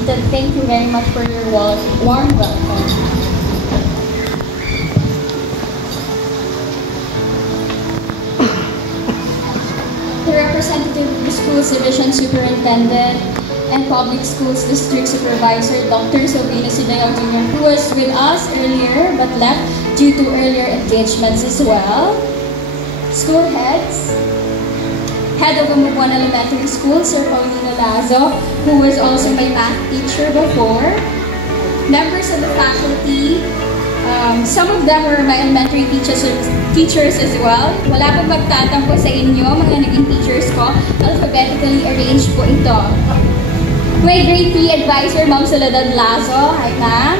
seated. Thank you very much for your warm welcome. The representative of the school's division superintendent and public schools district supervisor, Dr. Silvino Sidayaw Jr., who was with us earlier but left due to earlier engagements as well. School heads, head of Amubuan Elementary School, Sir Paulino Lazo, who was also my math teacher before. Members of the faculty, some of them were my elementary teachers as well. Wala pong magtatampo sa inyo, mga naging teachers ko. Alphabetically arranged po ito. My grade 3 advisor, Ma'am Soledad Lazo. Hi, ma'am.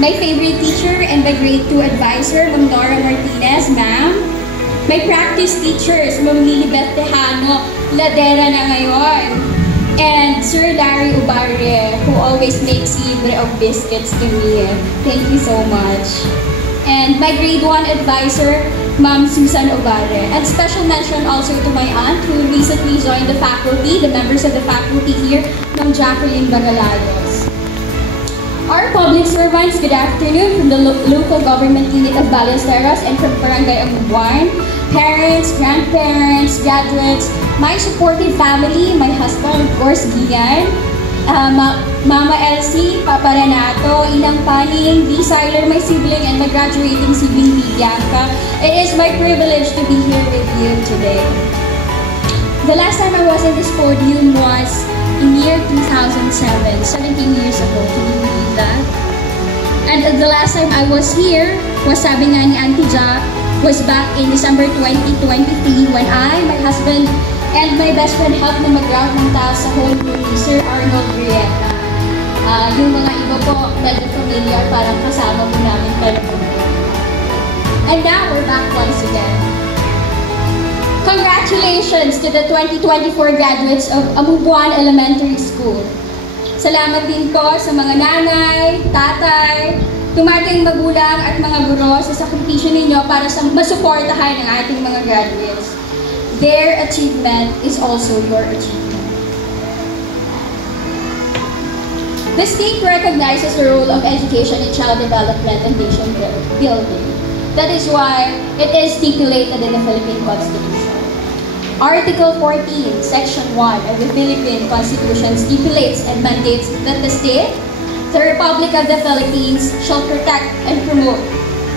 My favorite teacher and my grade 2 advisor, Ma'am Nora Martinez, ma'am. My practice teachers, Ma'am Lilibeth Tejano, ladera na ngayon. And Sir Larry Ubarre, who always makes libre of biscuits to me. Thank you so much. And my grade 1 advisor, Ma'am Susan Ubarre. And special mention also to my aunt who recently joined the faculty, the members of the faculty here, Ma'am Jacqueline Bagalayos. Our public servants, good afternoon from the local government unit of Ballesteros and from Barangay Amubuan. Parents, grandparents, graduates, my supportive family, my husband, of course, Gian, Mama Elsie, Papa Renato, Inang Paning, Lee Siler, my sibling, and my graduating sibling, Lee Bianca. It is my privilege to be here with you today. The last time I was in this podium was in year 2007, 17 years ago. Can you believe that? And the last time I was here was, sabi nga ni Auntie Ja, was back in December 2023 when I, my husband, and my best friend helped na mag-route ng tao sa home ni Sir Arnold Grieta. Yung mga iba po, medyo familiar, parang kasama mo namin kayo. And now, we're back once again. Congratulations to the 2024 graduates of Amubuan Elementary School. Salamat din po sa mga nanay, tatay, tumating magulang at mga guro sa sakripisyo ninyo para sa masuportahan ng ating mga graduates. Their achievement is also your achievement. The state recognizes the role of education in child development and nation building. That is why it is stipulated in the Philippine Constitution. Article 14, Section 1 of the Philippine Constitution stipulates and mandates that the state, the Republic of the Philippines, shall protect and promote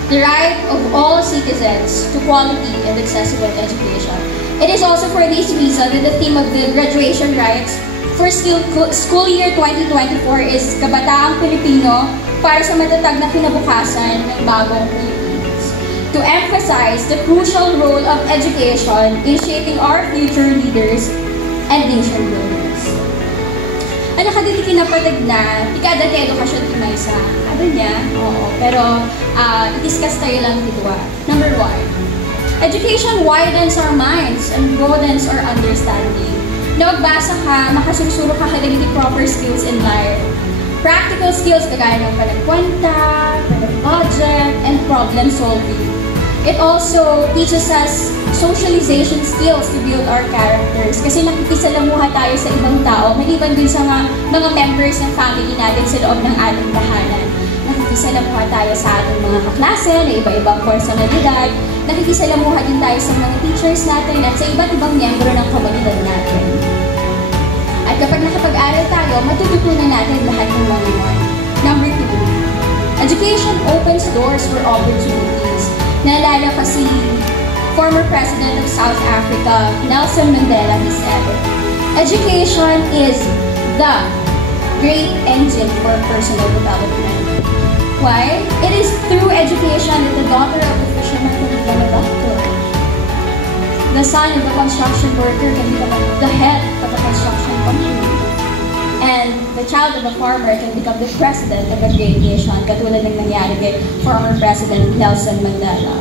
the right of all citizens to quality and accessible education. It is also for this reason that the theme of the graduation rites for school year 2024 is Kabataang Pilipino para sa matatag na kinabukasan ng bagong Pilipinas. To emphasize the crucial role of education in shaping our future leaders and nation builders. Ano ka dito kinapatag na, ikada ti edukasyon ti Maysa. Ano niya? Oo. Pero, i-discuss tayo lang dito. Number 1. Education widens our minds and broadens our understanding. Na magbasa ka, makasusuro ka kadagiti proper skills in life. Practical skills kagaya ng panagkwenta, panag-budget, and problem solving. It also teaches us socialization skills to build our characters. Kasi nakikisalamuha tayo sa ibang tao, maliban din sa mga members ng family natin sa loob ng ating tahanan. Nakikisalamuha tayo sa ating mga kaklase na iba-ibang personalidad. Nakikisalamuha din tayo sa mga teachers natin at sa iba't ibang miyembro ng komunidad natin. At kapag nakapag-aral tayo, matututunan natin lahat ng mga yan. Number 2. Education opens doors for opportunities. Naalala pa si former President of South Africa, Nelson Mandela, he said, education is the great engine for personal development. Why? It is through education that the daughter of a fisherman can become a doctor. The son of a construction worker can become the head of a construction company. And the child of a farmer can become the president of a great nation, katulad ng nangyari kay former President Nelson Mandela.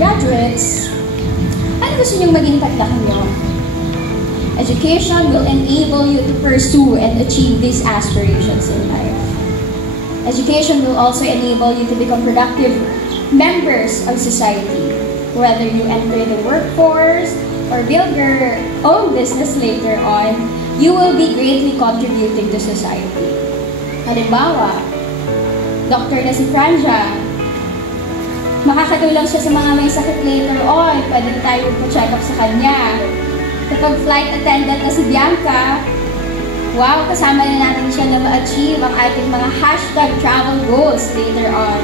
Graduates, ano gusto niyong maging taglakan niyo? Education will enable you to pursue and achieve these aspirations in life. Education will also enable you to become productive members of society, whether you enter the workforce or build your own business later on. you will be greatly contributing to society. Halimbawa, doktor na si Franja, makakatulong siya sa mga may sakit later on, pwede tayo po-check up sa kanya. Kapag flight attendant na si Bianca, wow, kasama na natin siya na ma-achieve ang ating mga #travel goals later on.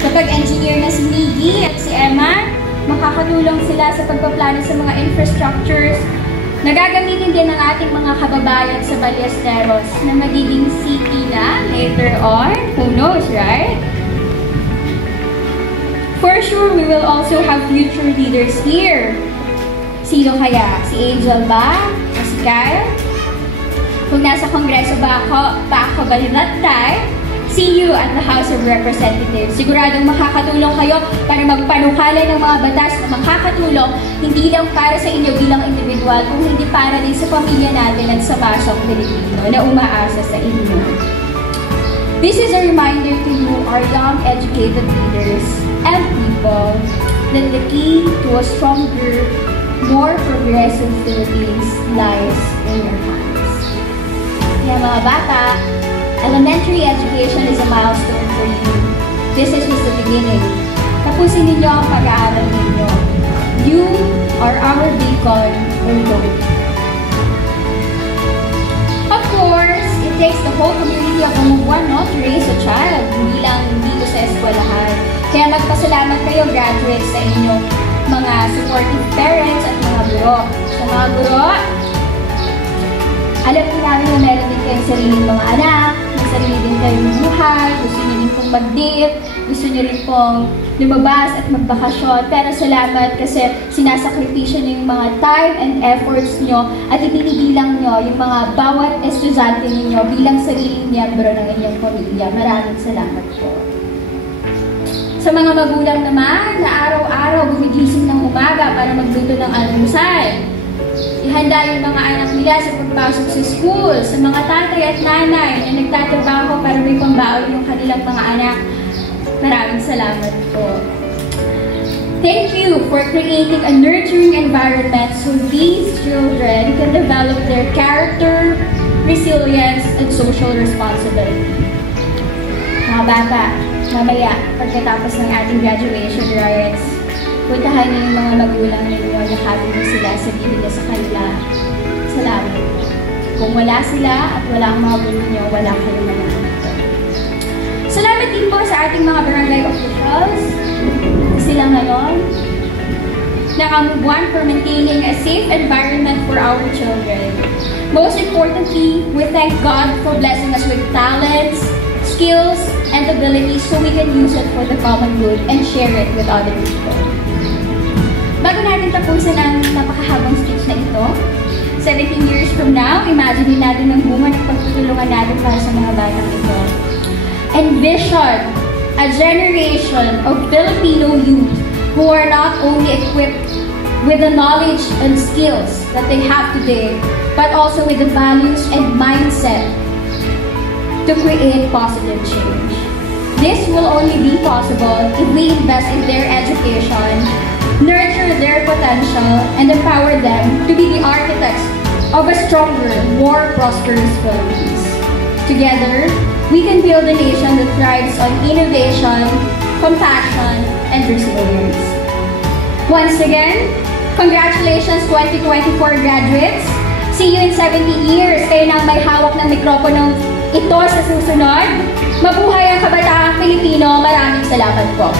Kapag engineer na si Miggy at si Emma, makakatulong sila sa pagpaplano sa mga infrastructures na gagamitin din ng ating mga kababayan sa Ballesteros na magiging city na later on. Who knows, right? For sure, we will also have future leaders here. Sino kaya? Si Angel ba? O si Kyle? Kung nasa Kongreso ba ako by that time, see you at the House of Representatives. Siguradong makakatulong kayo para magpanukala ng mga batas na makakatulong hindi lang para sa inyo bilang individual, kung hindi para din sa pamilya natin at sa masang Pilipino na umaasa sa inyo. This is a reminder to you, our young educated leaders and people, that the key to a stronger, more progressive Philippines lies in your hands. Kaya mga bata, elementary education is a milestone for you. This is just the beginning. Tapusin ninyo ang pag-aaral ninyo. You are our beacon or hope. Of course, it takes the whole community of Umubuan, no, to raise a child. Hindi lang dito sa eskwelahan. Kaya magpasalamat kayo, graduates, sa inyong mga supportive parents at mga guro. Sa mga guro, alam ko namin na meron din kayong sariling mga anak, may sarili din kayong buhay, gusto nyo rin pong mag-date, gusto nyo rin pong lumabas at magbakasyon. Pero salamat kasi sinasakripisyo nyo yung mga time and efforts nyo at ibinibilang nyo yung mga bawat estudyante ninyo bilang sariling miyembro ng inyong pamilya. Maraming salamat po. Sa mga magulang naman na araw-araw gumigising ng umaga para magluto ng almusal, ihanda yung mga anak nila sa pagpasok sa school, sa mga tatay at nanay na nagtatrabaho para may pambaon yung kanilang mga anak. Maraming salamat po. Thank you for creating a nurturing environment so these children can develop their character, resilience, and social responsibility. Mga bata, mamaya, pagkatapos ng ating graduation rites, puntahan niyo yung mga magulang ninyo, yakapin niyo sila, sabihin niyo sa kanila, salamat. Kung wala sila at wala ang mga guro niyo, wala kayong mga dito. Salamat din po sa ating mga barangay officials, sila ngayon, nakamubuan for maintaining a safe environment for our children. Most importantly, we thank God for blessing us with talents, skills, and abilities so we can use it for the common good and share it with other people. Bago natin tapusin ang napakahabang speech na ito, 17 years from now, imagine natin ang bunga ng pagtutulungan natin para sa mga batang ito. Envision a generation of Filipino youth who are not only equipped with the knowledge and skills that they have today, but also with the values and mindset to create positive change. This will only be possible if we invest in their education, nurture their potential, and empower them to be the architects of a stronger, more prosperous Philippines. Together, we can build a nation that thrives on innovation, compassion, and resilience. Once again, congratulations 2024 graduates! See you in 17 years! Kayo na may hawak ng mikropono ito sa susunod. Mabuhay ang kabataang Pilipino! Maraming salamat po!